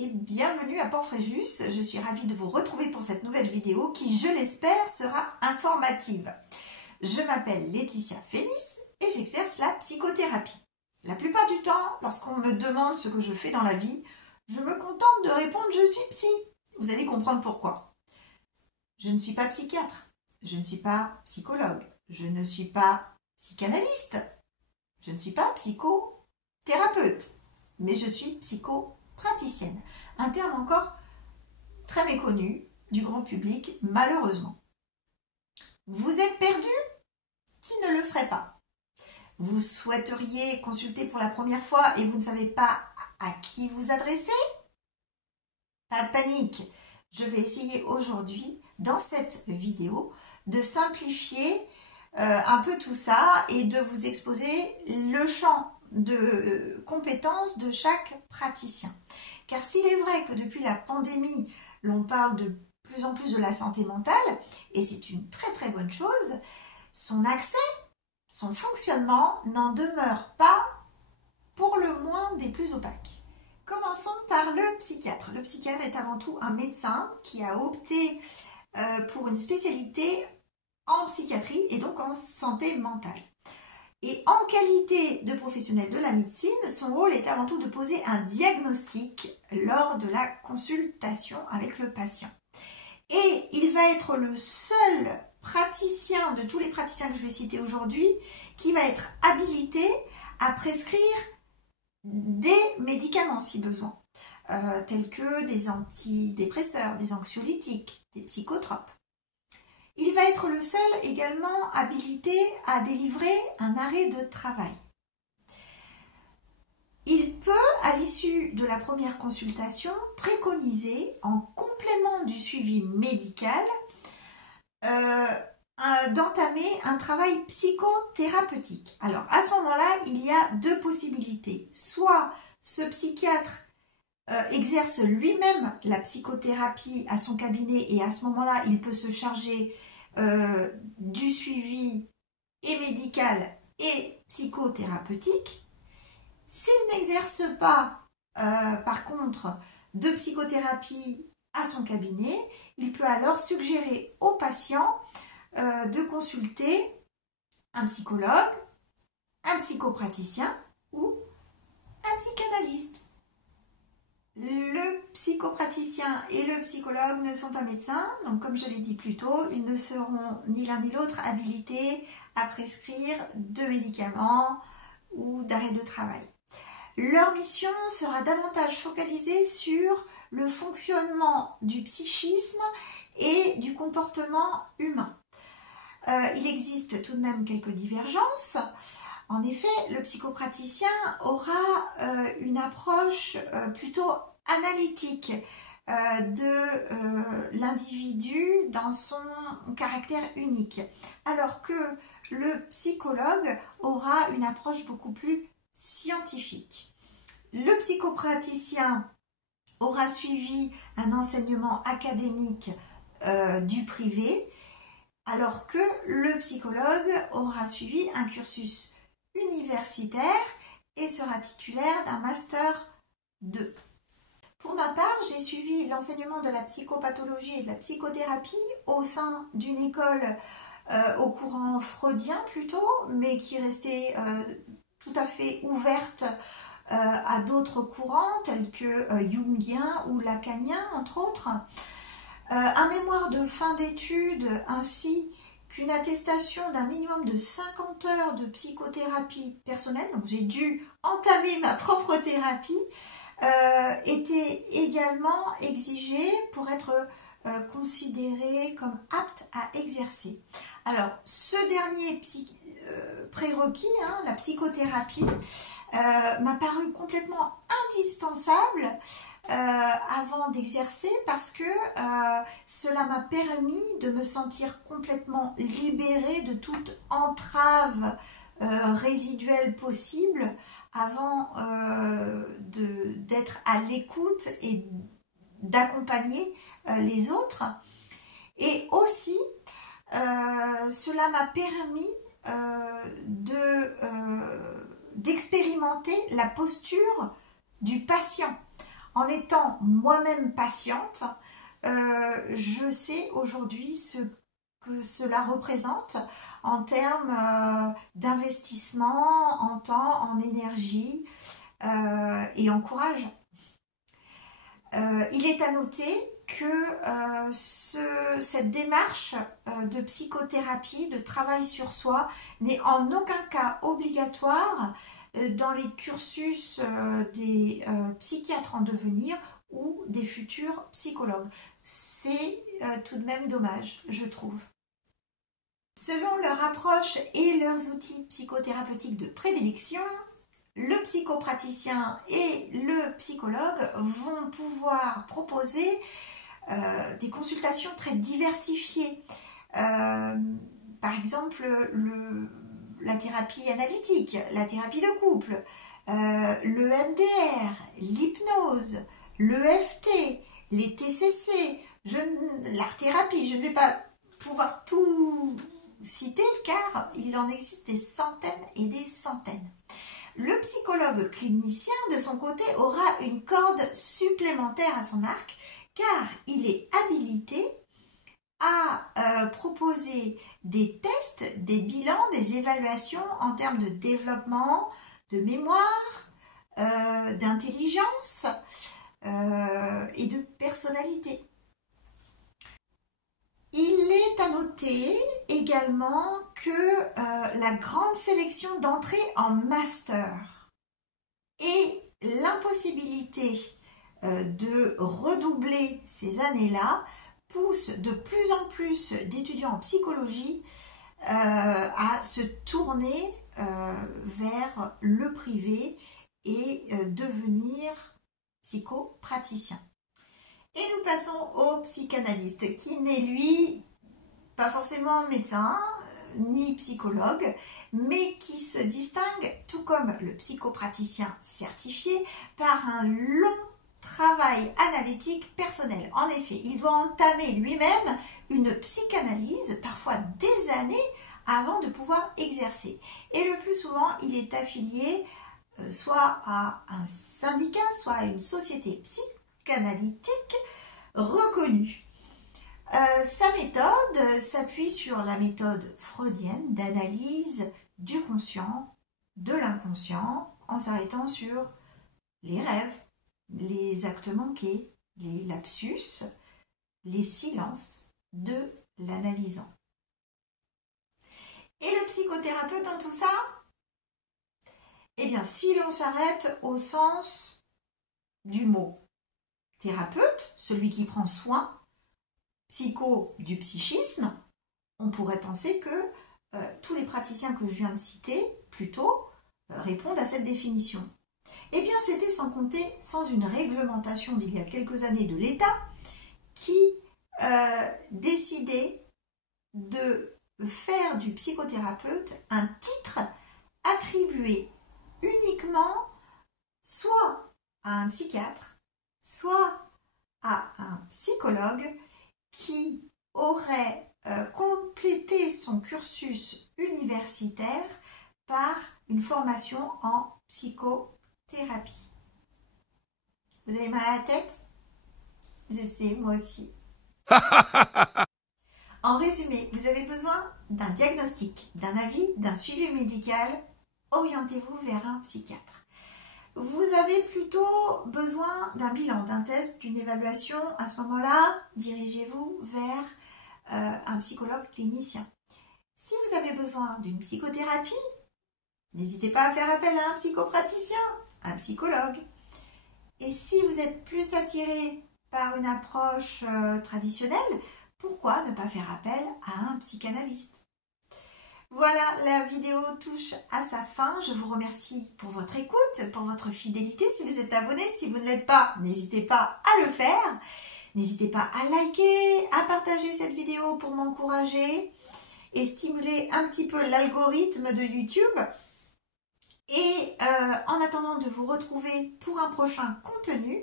et bienvenue à Port-Fréjus. Je suis ravie de vous retrouver pour cette nouvelle vidéo qui, je l'espère, sera informative. Je m'appelle Laetitia Fénis et j'exerce la psychothérapie. La plupart du temps, lorsqu'on me demande ce que je fais dans la vie, je me contente de répondre « je suis psy ». Vous allez comprendre pourquoi. Je ne suis pas psychiatre, je ne suis pas psychologue, je ne suis pas psychanalyste, je ne suis pas psychothérapeute, mais je suis psychopraticienne. Un terme encore très méconnu du grand public, malheureusement. Vous êtes perdu? Qui ne le serait pas? Vous souhaiteriez consulter pour la première fois et vous ne savez pas à qui vous adresser? Pas de panique, je vais essayer aujourd'hui, dans cette vidéo, de simplifier un peu tout ça et de vous exposer le champ de compétences de chaque praticien. Car s'il est vrai que depuis la pandémie, l'on parle de plus en plus de la santé mentale, et c'est une très très bonne chose, son accès, son fonctionnement n'en demeure pas pour le moins des plus opaques. Commençons par le psychiatre. Le psychiatre est avant tout un médecin qui a opté pour une spécialité en psychiatrie et donc en santé mentale. Et en qualité de professionnel de la médecine, son rôle est avant tout de poser un diagnostic lors de la consultation avec le patient. Et il va être le seul praticien de tous les praticiens que je vais citer aujourd'hui qui va être habilité à prescrire des médicaments si besoin, tels que des antidépresseurs, des anxiolytiques, des psychotropes. Il va être le seul également habilité à délivrer un arrêt de travail. Il peut, à l'issue de la première consultation, préconiser, en complément du suivi médical, d'entamer un travail psychothérapeutique. Alors, à ce moment-là, il y a deux possibilités. Soit ce psychiatre exerce lui-même la psychothérapie à son cabinet et à ce moment-là, il peut se charger du suivi et médical et psychothérapeutique. S'il n'exerce pas, par contre, de psychothérapie à son cabinet, il peut alors suggérer au patient de consulter un psychologue, un psychopraticien ou un psychanalyste. Le psychopraticien et le psychologue ne sont pas médecins, donc comme je l'ai dit plus tôt, ils ne seront ni l'un ni l'autre habilités à prescrire de médicaments ou d'arrêt de travail. Leur mission sera davantage focalisée sur le fonctionnement du psychisme et du comportement humain. Il existe tout de même quelques divergences. En effet, le psychopraticien aura une approche plutôt analytique de l'individu dans son caractère unique, alors que le psychologue aura une approche beaucoup plus scientifique. Le psychopraticien aura suivi un enseignement académique du privé, alors que le psychologue aura suivi un cursus universitaire et sera titulaire d'un master 2. Pour ma part, j'ai suivi l'enseignement de la psychopathologie et de la psychothérapie au sein d'une école au courant freudien plutôt, mais qui restait tout à fait ouverte à d'autres courants tels que jungien ou lacanien entre autres. Un mémoire de fin d'études ainsi qu'une attestation d'un minimum de 50 heures de psychothérapie personnelle, donc j'ai dû entamer ma propre thérapie, était également exigée pour être considéré comme apte à exercer. Alors, ce dernier prérequis, la psychothérapie, m'a paru complètement indispensable avant d'exercer parce que cela m'a permis de me sentir complètement libérée de toute entrave résiduelle possible avant d'être à l'écoute et d'accompagner les autres. Et aussi, cela m'a permis d'expérimenter la posture du patient. En étant moi-même patiente, je sais aujourd'hui ce que cela représente en termes d'investissement, en temps, en énergie et en courage. Il est à noter que cette démarche de psychothérapie, de travail sur soi, n'est en aucun cas obligatoire dans les cursus des psychiatres en devenir ou des futurs psychologues. C'est tout de même dommage, je trouve. Selon leur approche et leurs outils psychothérapeutiques de prédilection, le psychopraticien et le psychologue vont pouvoir proposer des consultations très diversifiées. Par exemple, la thérapie analytique, la thérapie de couple, le MDR, l'hypnose, l'EFT, les TCC, l'art-thérapie. Je ne vais pas pouvoir tout citer car il en existe des centaines et des centaines. Le psychologue clinicien, de son côté, aura une corde supplémentaire à son arc car il est habilité à proposer des tests, des bilans, des évaluations en termes de développement, de mémoire, d'intelligence et de personnalité. Il est à noter également que la grande sélection d'entrée en master et l'impossibilité de redoubler ces années-là pousse de plus en plus d'étudiants en psychologie à se tourner vers le privé et devenir psychopraticien. Et nous passons au psychanalyste qui n'est lui pas forcément médecin ni psychologue, mais qui se distingue, tout comme le psychopraticien certifié, par un long travail analytique personnel. En effet, il doit entamer lui-même une psychanalyse, parfois des années, avant de pouvoir exercer. Et le plus souvent, il est affilié soit à un syndicat, soit à une société psychanalytique reconnue. Sa méthode s'appuie sur la méthode freudienne d'analyse du conscient, de l'inconscient, en s'arrêtant sur les rêves, les actes manqués, les lapsus, les silences de l'analysant. Et le psychothérapeute dans tout ça? Eh bien, si l'on s'arrête au sens du mot thérapeute, celui qui prend soin, psycho du psychisme, on pourrait penser que tous les praticiens que je viens de citer plus tôt répondent à cette définition. Eh bien, c'était sans une réglementation d'il y a quelques années de l'État qui décidait de faire du psychothérapeute un titre attribué uniquement soit à un psychiatre, soit à un psychologue qui aurait complété son cursus universitaire par une formation en psychothérapie. Vous avez mal à la tête? Je sais, moi aussi. En résumé, vous avez besoin d'un diagnostic, d'un avis, d'un suivi médical. Orientez-vous vers un psychiatre. Vous avez plutôt besoin d'un bilan, d'un test, d'une évaluation. À ce moment-là, dirigez-vous vers un psychologue clinicien. Si vous avez besoin d'une psychothérapie, n'hésitez pas à faire appel à un psychopraticien, un psychologue. Et si vous êtes plus attiré par une approche traditionnelle, pourquoi ne pas faire appel à un psychanalyste? Voilà, la vidéo touche à sa fin. Je vous remercie pour votre écoute, pour votre fidélité. Si vous êtes abonné, si vous ne l'êtes pas, n'hésitez pas à le faire. N'hésitez pas à liker, à partager cette vidéo pour m'encourager et stimuler un petit peu l'algorithme de YouTube. Et en attendant de vous retrouver pour un prochain contenu,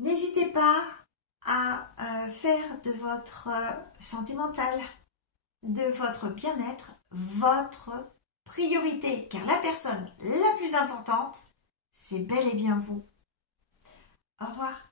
n'hésitez pas à faire de votre santé mentale, de votre bien-être, votre priorité. Car la personne la plus importante, c'est bel et bien vous. Au revoir.